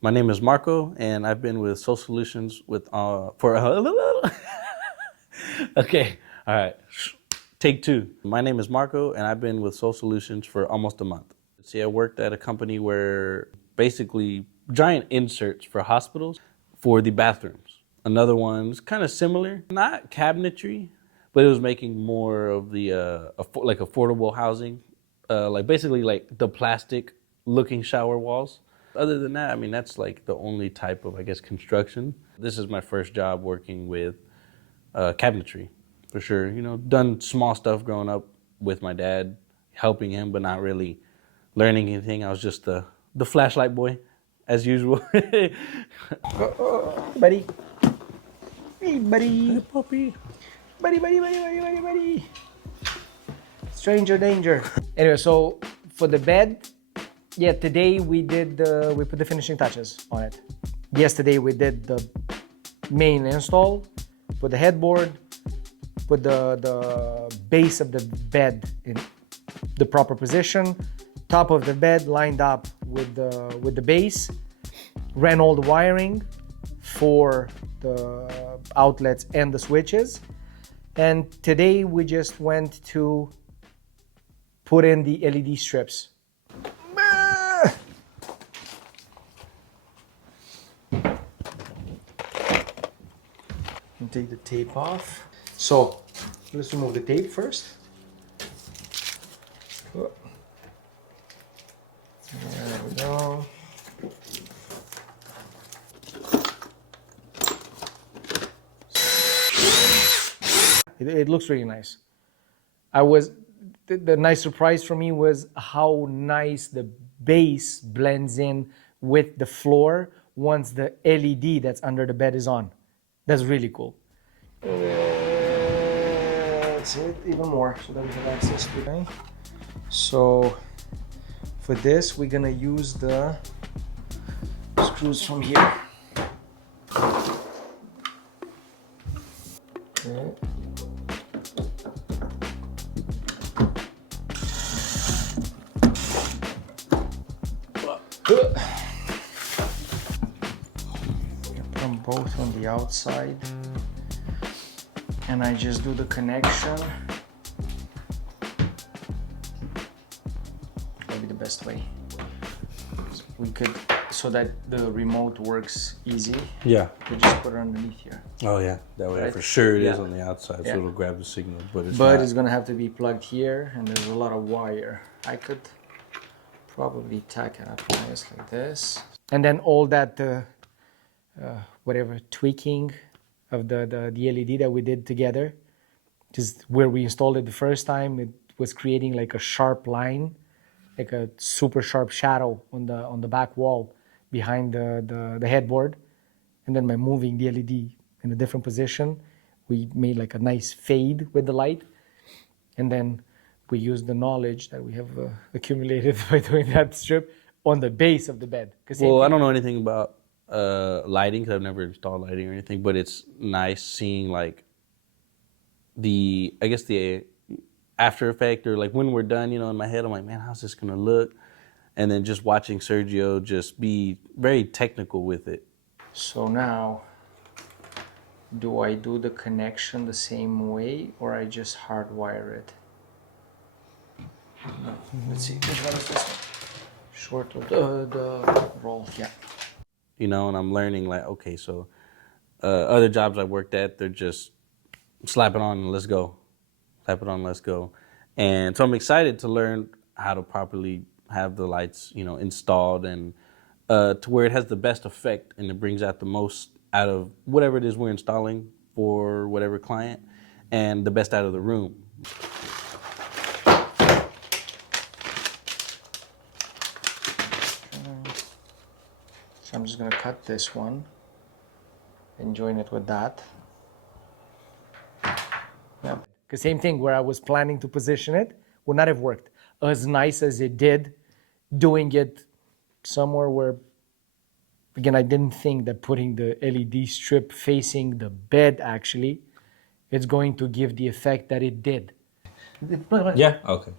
My name is Marco, and I've been with Soul Solutions for okay, all right. Take two. My name is Marco, and I've been with Soul Solutions for almost a month. See, I worked at a company where basically giant inserts for hospitals for the bathrooms. Another one's kind of similar, not cabinetry, but it was making more of the like affordable housing, like basically like the plastic looking shower walls. Other than that, I mean, that's like the only type of, I guess, construction. This is my first job working with cabinetry, for sure. You know, done small stuff growing up with my dad, helping him, but not really learning anything. I was just the flashlight boy, as usual. Buddy. Hey, buddy. Hey, puppy. Buddy. Stranger danger. Anyway, so for the bed, yeah, today we put the finishing touches on it. Yesterday we did the main install, put the headboard, put the base of the bed in the proper position, top of the bed lined up with the base, ran all the wiring for the outlets and the switches. And today we just went to put in the LED strips. And take the tape off. So let's remove the tape first. There we go. It looks really nice. The nice surprise for me was how nice the base blends in with the floor once the LED that's under the bed is on. That's really cool. That's it, even more, so that we have access to it. So for this, we're gonna use the screws from here. Okay. Put them both on the outside, and I just do the connection. That'll be the best way. So that the remote works easy. Yeah. We just put it underneath here. Oh yeah, that way Right? for sure it is Yeah. on the outside, so Yeah. it'll grab the signal. But It's gonna have to be plugged here, and there's a lot of wire. I could probably tack it up nice like this, and then all that whatever tweaking of the LED that we did together, just where we installed it the first time, it was creating like a sharp line, like a super sharp shadow on the back wall behind the headboard, and then by moving the LED in a different position, we made like a nice fade with the light, and then we used the knowledge that we have accumulated by doing that strip on the base of the bed. Well, I don't know anything about lighting because I've never installed lighting or anything, but it's nice seeing like the after effect, or like when we're done, you know, in my head, I'm like, man, how's this gonna look? And then just watching Sergio just be very technical with it. So now, do I do the connection the same way, or I just hardwire it? No. Let's see, which one is this one? Short of the roll, yeah. You know, and I'm learning like, okay, so other jobs I worked at, they're just slap it on and let's go. Slap it on, let's go. And so I'm excited to learn how to properly have the lights, you know, installed and to where it has the best effect and it brings out the most out of whatever it is we're installing for whatever client and the best out of the room. So I'm just gonna cut this one and join it with that. Yeah. The same thing where I was planning to position it would not have worked as nice as it did doing it somewhere where, again, I didn't think that putting the LED strip facing the bed actually, it's going to give the effect that it did. Yeah, okay.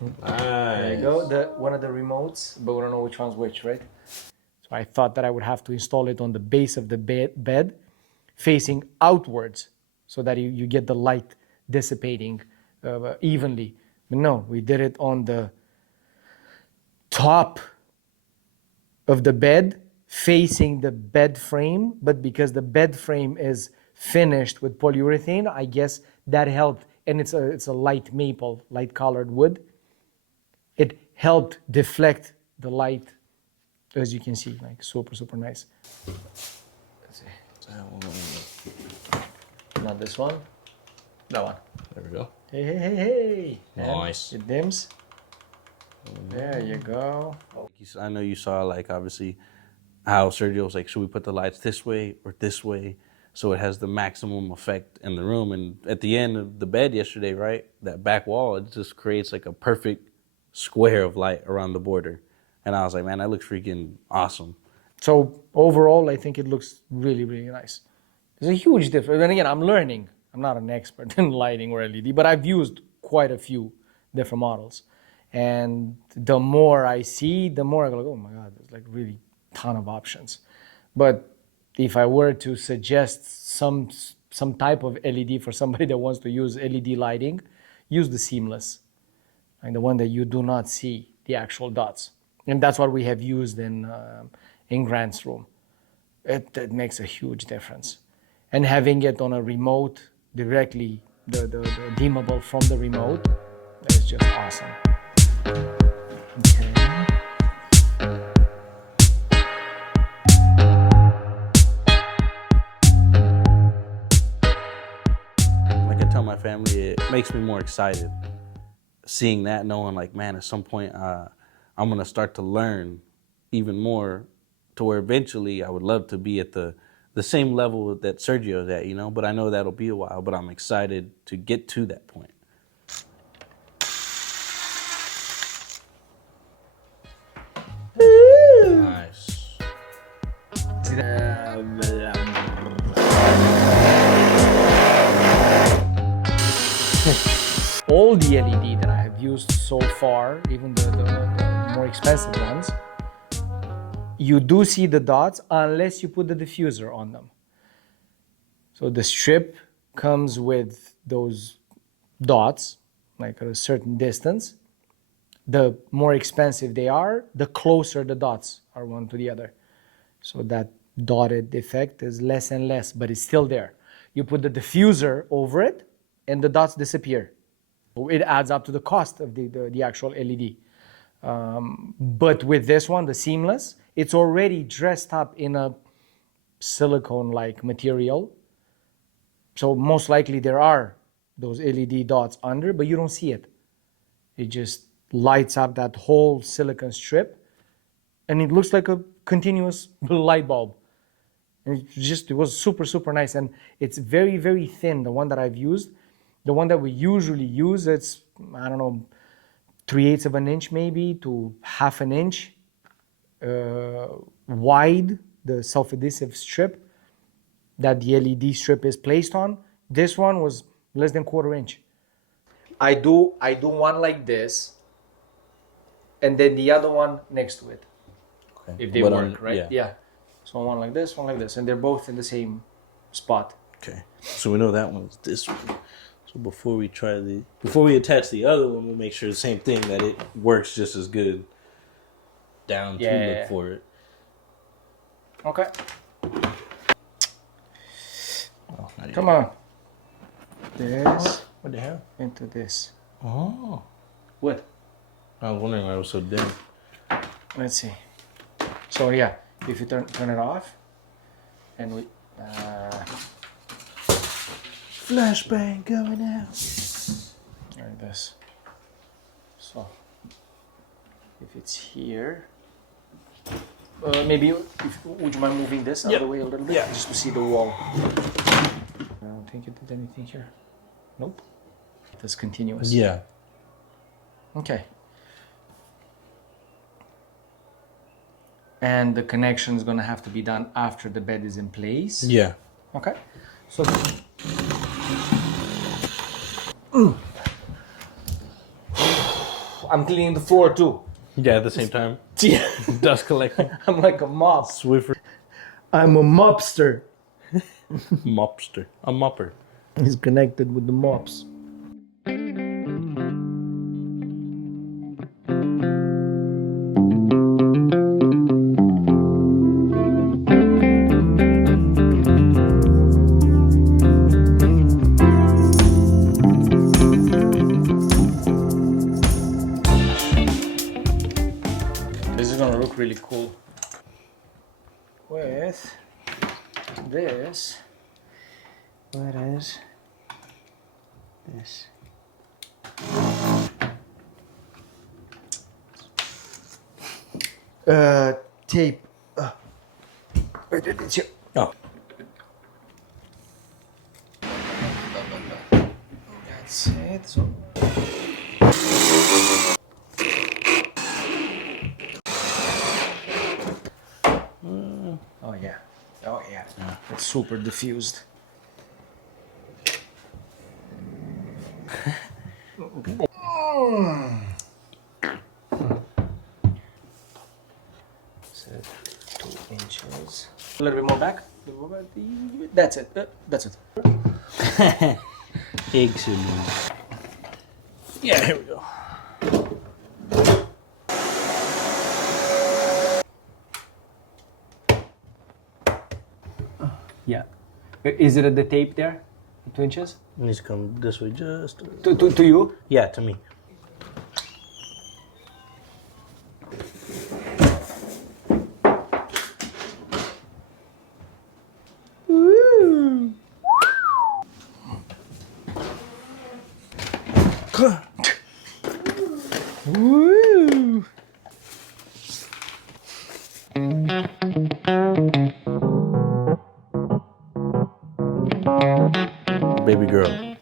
There you go. One of the remotes, but we don't know which one's which, right? So I thought that I would have to install it on the base of the bed facing outwards so that you get the light dissipating evenly. But no, we did it on the top of the bed facing the bed frame, but because the bed frame is finished with polyurethane, I guess that helped. And it's a light maple, light colored wood. It helped deflect the light, as you can see, like super nice. Let's see. Not this one, that one. There we go. Hey. Nice. And it dims. There you go. I know you saw, like, obviously how Sergio was like, should we put the lights this way or this way so it has the maximum effect in the room? And at the end of the bed yesterday, right, that back wall, it just creates like a perfect square of light around the border. And I was like, man, that looks freaking awesome. So overall, I think it looks really nice. There's a huge difference. And again, I'm learning. I'm not an expert in lighting or LED, but I've used quite a few different models. And the more I see, the more I go, oh my God, there's like really ton of options. But if I were to suggest some type of LED for somebody that wants to use LED lighting, use the seamless, and the one that you do not see the actual dots. And that's what we have used in Grant's room. It makes a huge difference. And having it on a remote directly, the dimmable from the remote, that is just awesome. Okay. Like I tell my family, it makes me more excited seeing that, knowing like, man, at some point I'm gonna start to learn even more to where eventually I would love to be at the same level that Sergio's at, you know, but I know that'll be a while, but I'm excited to get to that point. Nice. All the LED that I have used so far, even the more expensive ones, you do see the dots unless you put the diffuser on them. So the strip comes with those dots, like at a certain distance. The more expensive they are, the closer the dots are one to the other. So that dotted effect is less and less, but it's still there. You put the diffuser over it, and the dots disappear. It adds up to the cost of the actual LED. But with this one, the seamless, it's already dressed up in a silicone-like material. So most likely there are those LED dots under, but you don't see it. It just lights up that whole silicone strip, and it looks like a continuous light bulb. And it was super nice, and it's very thin. The one that I've used, the one that we usually use, it's, I don't know, 3/8 of an inch maybe to 1/2 an inch wide, the self-adhesive strip that the LED strip is placed on. This one was less than 1/4 inch. I do one like this, and then the other one next to it. Okay. If they work, right? Yeah. So one like this, and they're both in the same spot. Okay. So we know that one's this one. So before we attach the other one, we'll make sure the same thing, that it works just as good down to look for it. Okay. Oh, come on. This. What the hell? Into this. Oh. What? I was wondering why it was so dim. Let's see. So yeah, if you turn it off, and we flashbang going out. Like this. So if it's here, maybe would you mind moving this out of the way a little bit, just to see the wall? I don't think it did anything here. Nope. That's continuous. Yeah. Okay. And the connection is going to have to be done after the bed is in place. Yeah. Okay. So. I'm cleaning the floor too. Yeah, at the same time. Yeah. Dust collecting. I'm like a mop. Swiffer. I'm a mopster. Mopster. A mopper. He's connected with the mops. This is gonna look really cool with this. What is this? Tape. Wait, it's here. Oh. That's it. So. Oh yeah. Oh yeah. It's super diffused. So 2 inches. A little bit more back. That's it. That's it. Excellent. Yeah, here we go. Yeah. Is it at the tape there? 2 inches? It needs to come this way just. To you? Yeah, to me. Woo! Woo! Baby girl.